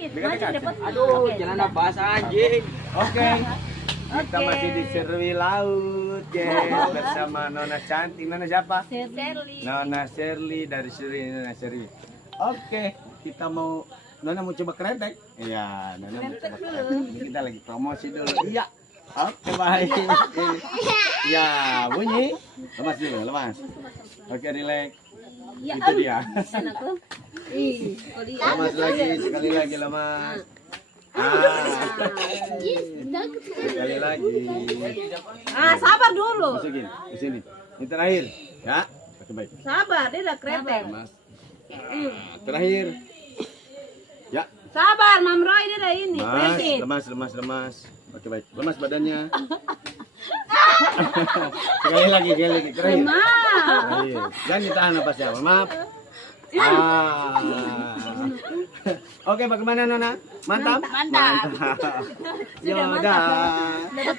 Dekat-dekat. Aduh, jangan nabas anjing. Oke. Kita masih di Serwi Laut, guys, bersama Nona cantik. Nona siapa? Shirley. Nona Shirley dari Nona Shirley. Oke, kita mau Nona mau coba kretek? Iya, Nona mau coba kretek. Ini kita lagi promosi dulu. Iya. Oke, baik. Ya, bunyi. Lemas dulu, lemas. Oke, relax. Itu dia. Lemas lagi, sekali lagi lemas. Sekali lagi. Sabar dulu. Masukin ke sini. Ini terakhir, ya. Oke, baik. Sabar, dia udah kretek. Lemas. Terakhir. Ya. Sabar, Mam Roy dia udah ini. Lemas, lemas. Oke, baik. Lemas badannya. sekali lagi. Terakhir. Terakhir. Jangan ditahan napasnya. Maaf. Oke, bagaimana Nona? Mantap? Mantap. Yaudah. Oke.